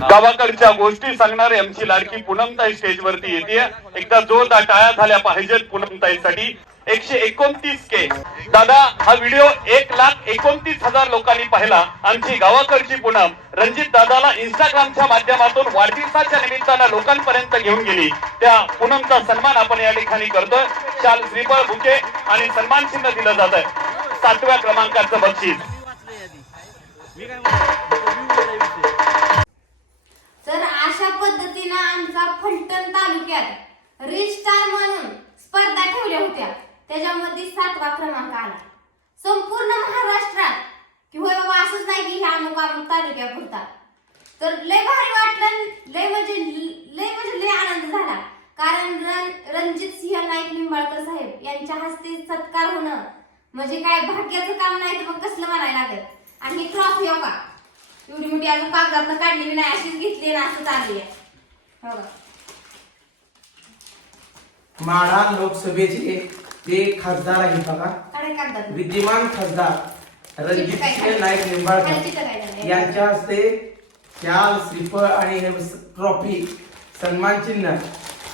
गावाकडच्या गोष्टी सांगणारे आमची लाडकी पूनमताई स्टेजवरती येते. एकदा जोरदार टाळ्या झाल्या पाहिजेत पूनमताईसाठी. एकशे एकोणतीस के दादा हा व्हिडिओ एक लाख एकोणतीस हजार लोकांनी पाहिला. आमची गावाकडची पूनम रणजित दादाला इंस्टाग्रामच्या माध्यमातून वाढदिवसाच्या निमित्तानं लोकांपर्यंत घेऊन गेली. त्या पूनमचा सन्मान आपण या ठिकाणी करतोय. शाल श्रीफळ बुके आणि सन्मान चिन्ह दिलं जात आहे सातव्या क्रमांकाचं बक्षीस. तर अशा पद्धतीनं आमचा फलटण तालुक्यात रिस्टार स्टार म्हणून स्पर्धा ठेवल्या होत्या. त्याच्यामध्ये सातवा क्रमांक आला. संपूर्ण महाराष्ट्रात की होय बाबा असंच नाही की ह्या अमुक अमुक तालुक्यापुरता. तर लय भारी वाटलं लय म्हणजे लय म्हणजे लय आनंद झाला. कारण रण रणजित सिंह नाईक निंबाळकर साहेब यांच्या हस्ते सत्कार होणं म्हणजे काय भाग्याचं काम नाही तर मग कसलं म्हणायला लागत आणि ही ट्रॉफी हो का? एवढी मोठी अजून कागदात काढलेली नाही अशीच घेतली ना आहे हो का? माढा लोकसभेचे ते खासदार आहेत बघा कागदात विद्यमान खासदार रणजित सिंह? नाईक खाली निंबाळकर? यांच्या हस्ते शाल श्रीफळ आणि हे ट्रॉफी सन्मान चिन्ह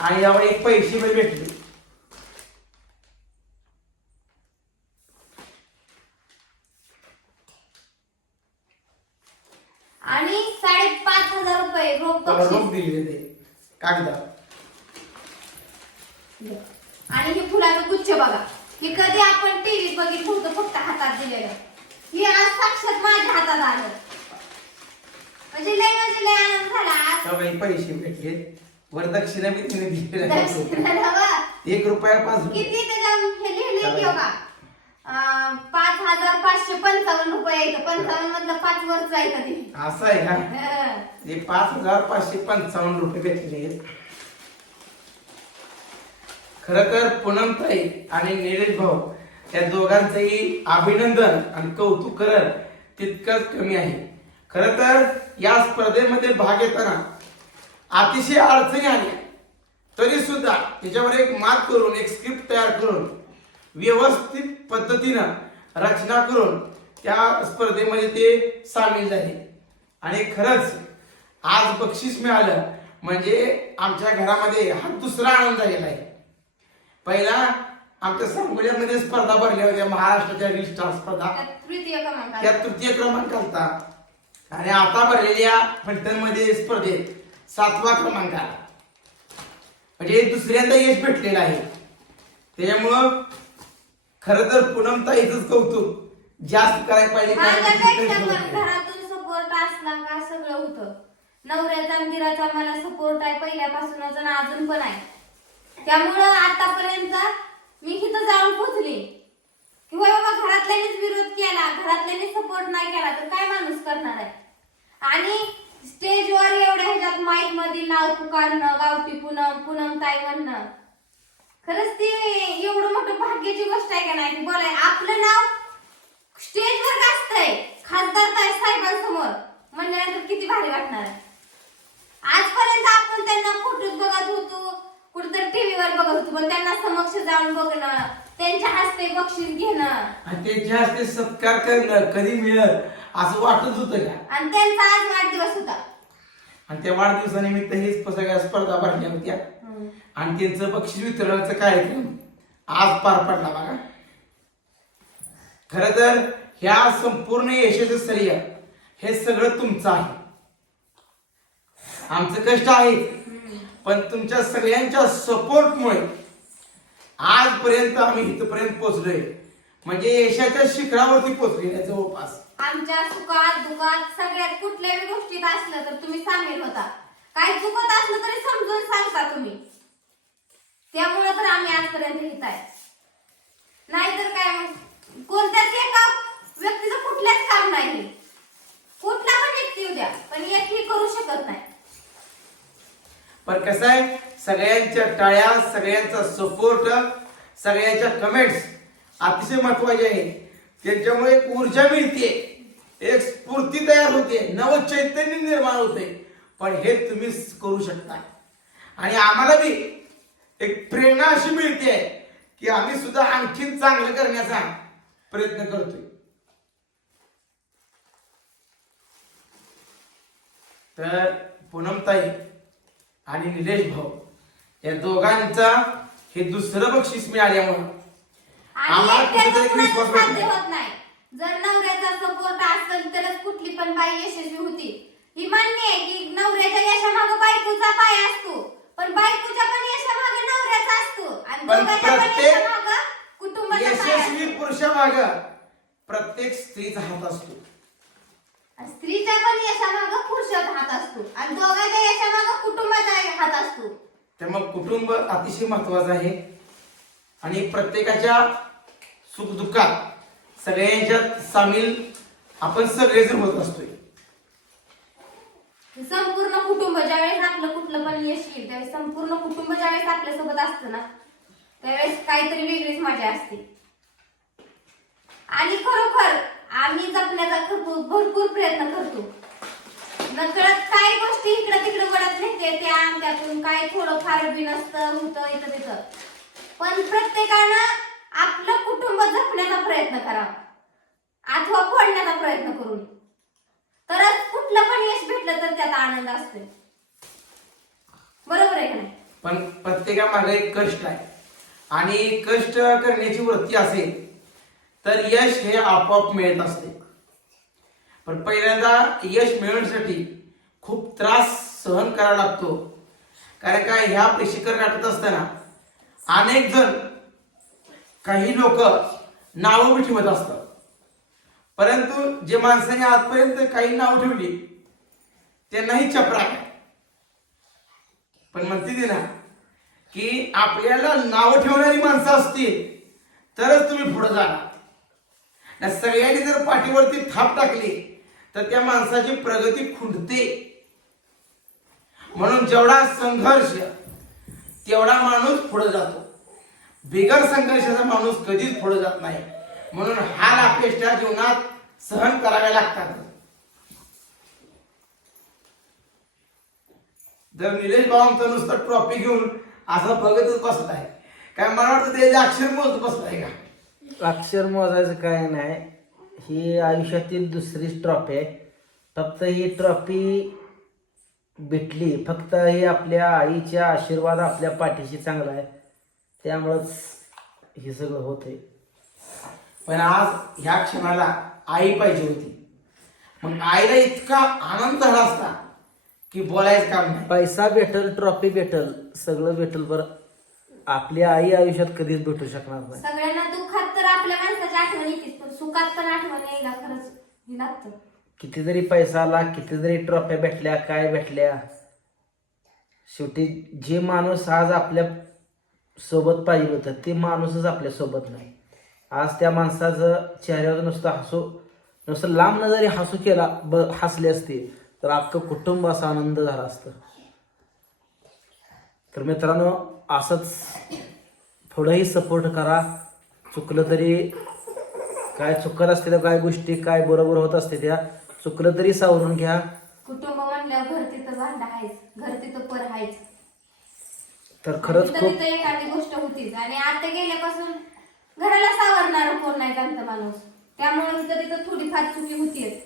आणि यावर एक पैसे पण भेटले आणि साडेपाच हजार रोख दिले ते. कागदात आणि हे फुलाचं गुच्छ बघा. हे कधी आपण टीव्हीत बघितलं होतं फक्त हातात दिलेलं. हे आज साक्षात माझ्या हातात आलं. म्हणजे लय म्हणजे लय आनंद झाला आज. पैसे भेटले. वरदक्षिणा बी तिने बघा. एक रुपया पाच रुपये. किती त्याच्या हे लिहिलंय की बघा पाच हजार पाचशे पंचावन्न रुपये पंचावन्न मधलं पाच वर्ष आहे कधी? असं आहे हा. हे पाच हजार पाचशे पंचावन्न रुपये भेटले खर तर पूनमताई आणि निलेश भाऊ या दोघांचंही अभिनंदन आणि कौतुक करत तितकंच कमी आहे. खर तर या स्पर्धेमध्ये भाग घेताना अतिशय अडचणी आल्या. तरी सुद्धा त्याच्यावर एक मात करून एक स्क्रिप्ट तयार करून व्यवस्थित पद्धतीनं रचना करून त्या स्पर्धेमध्ये ते सामील झाले. आणि खरंच आज बक्षीस मिळालं म्हणजे आमच्या घरामध्ये हा दुसरा आनंद झालेला आहे. पहिला आमच्या सांगोल्यामध्ये स्पर्धा भरल्या होत्या महाराष्ट्राच्या स्टार स्पर्धा. त्या. तृतीय क्रमांक आलता आणि आता भरलेल्या फलटणमध्ये स्पर्धेत सातवा क्रमांक आला. म्हणजे दुसऱ्यांदा यश भेटलेलं आहे. त्याच्यामुळं खर तर पूनमता इथंच कौतुक. जास्त करायला पाहिजे कारण की माझ्यापेक्षा तिथं पण होतं. घरातून सपोर्ट असला का सगळं होतं. नवऱ्याचा आणि दिराचा मला सपोर्ट आहे पहिल्यापासूनच आणि अजून पण आहे. त्यामुळं आतापर्यंत मी इथं जाऊन पोचले. की होय बाबा घरातल्यानीच विरोध केला घरातल्यांनी सपोर्ट नाही केला तर काय माणूस करणार आहे? आणि स्टेजवर एवढ्या ह्याच्यात माईकमध्ये नाव पुकारणं गावठी पूनम पूनम ताई म्हणणं खरंच ती एवढं मोठं भाग्याची गोष्ट आहे का नाही? की बोलाय आपलं नाव स्टेजवर गाजतंय. खासदार ताई साहेबांसमोर. म्हणल्यानंतर किती भारी वाटणार आजपर्यंत आपण त्यांना फोटोत बघत होतो कुठेतरी टीव्हीवर बघत होतो पण त्यांना समक्ष जाऊन बघणं त्यांच्या हस्ते बक्षीस घेणं. आणि त्यांच्या हस्ते सत्कार करणं कधी मिळत असं वाटत होतं का? आणि त्यांचा आज वाढदिवस होता. आणि त्या वाढदिवसानिमित्त हेच सगळ्या स्पर्धा भरल्या होत्या. आणि त्यांचं बक्षीस वितरणाचा कार्यक्रम आज पार पडला बघा. खर तर ह्या संपूर्ण यशाचं श्रेय हे सगळं तुमचं आहे. आमचं कष्ट आहे पण तुमच्या सगळ्यांच्या सपोर्टमुळे आजपर्यंत आम्ही इथपर्यंत पोहोचलोय. म्हणजे यशाच्या शिखरावरती पोहोचलेल्या जवळपास आमच्या सुखात दुखात सगळ्यात कुठल्याही गोष्टीत असलं तर तुम्ही सामील होता. काही चुकत असलं तरी समजून सांगता तुम्ही. त्यामुळे तर आम्ही आजपर्यंत येत आहे. नाहीतर काय कोणत्याच एका व्यक्तीचं कुठल्याच काम नाही कुठला पण व्यक्ती उद्या पण एकही करू शकत नाही. पण कसं आहे सगळ्यांच्या टाळ्या सगळ्यांचा सपोर्ट सगळ्यांच्या कमेंट्स अतिशय महत्त्वाचे आहे. त्यांच्यामुळे एक ऊर्जा मिळते. एक स्फूर्ती तयार होते. नव चैतन्य निर्माण होते. पण हे तुम्ही करू शकता आणि आम्हाला बी एक प्रेरणा अशी मिळते की आम्ही सुद्धा आणखीन चांगलं करण्याचा प्रयत्न करतोय. तर पूनमताई आणि निलेश भाऊ या दोघांचा हे दुसरं बक्षीस मिळाल्यामुळं आम्हाला एकट्याचं कुठेतरी विश्वास कुणाचं बसला. साध्य होत नाही. जर नवऱ्याचा सपोर्ट असेल तरच कुठली पण बाई यशस्वी होती. ही मान्य आहे की नवऱ्याच्या यशामागं बायकोचा पाय असतो पण बायकोच्या पण यशामागे नवऱ्याचा असतो आणि पण प्रत्येक यशस्वी पुरुषामाग प्रत्येक स्त्रीचा हात असतो. आणि स्त्रीच्या पण यशामागं पुरुषाचा हात असतो. आणि दोघांच्या यशामागं कुटुंबाचा हात असतो. त्यामुळे कुटुंब अतिशय महत्वाचं आहे. आणि प्रत्येकाच्या सुखदुःखात सगळ्यांच्यात सामील आपण सगळेजण होत असतोय. संपूर्ण कुटुंब ज्यावेळेस आपलं कुठलं पण यश येईल त्यावेळेस संपूर्ण कुटुंब ज्यावेळेस आपल्यासोबत असतं ना त्यावेळेस काहीतरी वेगळीच मजा असते. आणि खरोखर आम्ही जपण्याचा खूप भरपूर प्रयत्न करतो. नकळत काय गोष्टी इकडं तिकडे वडत नेते त्या आमच्यातून काय थोडं फार बिनसतं होतं इथं तिथं पण प्रत्येकानं आपलं कुटुंब जपण्याचा प्रयत्न करावा. अथवा फोडण्याचा प्रयत्न करून. तरच कुठलं पण यश भेटलं तर त्याचा आनंद असतोय. बरोबर आहे का नाही? पण प्रत्येकामागे एक कष्ट आहे. आणि कष्ट करण्याची वृत्ती असेल तर यश हे आपोआप मिळत असते. पण पहिल्यांदा यश मिळवण्यासाठी खूप त्रास सहन करावा लागतो. कारण काय ह्या प्रशिक्षण गाठत असताना अनेक जण काही लोक नावं ठेवत असतात. परंतु जे माणसाने आजपर्यंत काही नावं ठेवली त्यांनाही चपराक पण म्हणते ती ना की आपल्याला नाव ठेवणारी माणसं असतील तरच तुम्ही पुढे जाणार. सगळ्यांनी जर पाठीवरती थाप टाकली तर त्या माणसाची प्रगती खुंटते. म्हणून जेवढा संघर्ष तेवढा माणूस पुढे जातो. बिगर संघर्षाचा माणूस कधीच पुढे जात नाही. म्हणून हाल अपेक्षा जीवनात सहन कराव्या लागतात. जर निलेश भावांचं नुसतं ट्रॉफी घेऊन असं बघतच बसलाय काय मला वाटतं त्याचे अक्षर मोजत बसलाय का? अक्षर मोजायचं काय नाही. ही आयुष्यातील दुसरीच ट्रॉफी आहे. फक्त ही ट्रॉफी भेटली. फक्त ही आपल्या आईच्या आशीर्वाद आपल्या पाठीशी चांगला आहे. त्यामुळंच हे सगळं होते पण आज ह्या क्षणाला आई पाहिजे होती. मग आईला इतका आनंद झाला असता. की बोलायचं काम नाही. पैसा भेटल ट्रॉफी भेटल सगळं भेटल बरं. आपली आई आयुष्यात कधीच भेटू शकणार नाही. सगळ्यांना दुःखात तर आपल्या माणसाची आठवण येतेच पण सुखात पण आठवण यायला खरंच हे लागतं. किती जरी पैसा आला किती जरी ट्रॉफ्या भेटल्या काय भेटल्या. शेवटी जे माणूस आज आपल्यासोबत पाहिजे होतं ते माणूसच आपल्यासोबत नाही. आज त्या माणसाचं चेहऱ्यावर नुसतं हसू नुसतं लांब न जरी हसू केला ब हसले असते. तर अख्खं कुटुंब असा आनंद झाला असतं. तर मित्रांनो असंच थोडंही सपोर्ट करा. चुकलं तरी काय चुकत असलेल्या काय गोष्टी काय बरोबर होत असते त्या चुकलं तरी सावरून घ्या. कुटुंब म्हणल्यावर घर तिथं भांड आहेच घर तिथं पर आहेच. तर खरंच खूप तिथं एखादी गोष्ट होतीच. आणि आता गेल्यापासून घराला सावरणार कोण नाही त्यांचा माणूस? त्यामुळे तिथं तिथं थोडीफार चुकी होतीच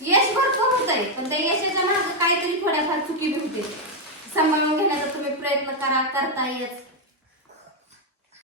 यश भरपूर होत आहे पण त्या यशाच्या मागे काहीतरी थोड्याफार चुकी भेटते सांभाळून घेण्याचा तुम्ही प्रयत्न करा करता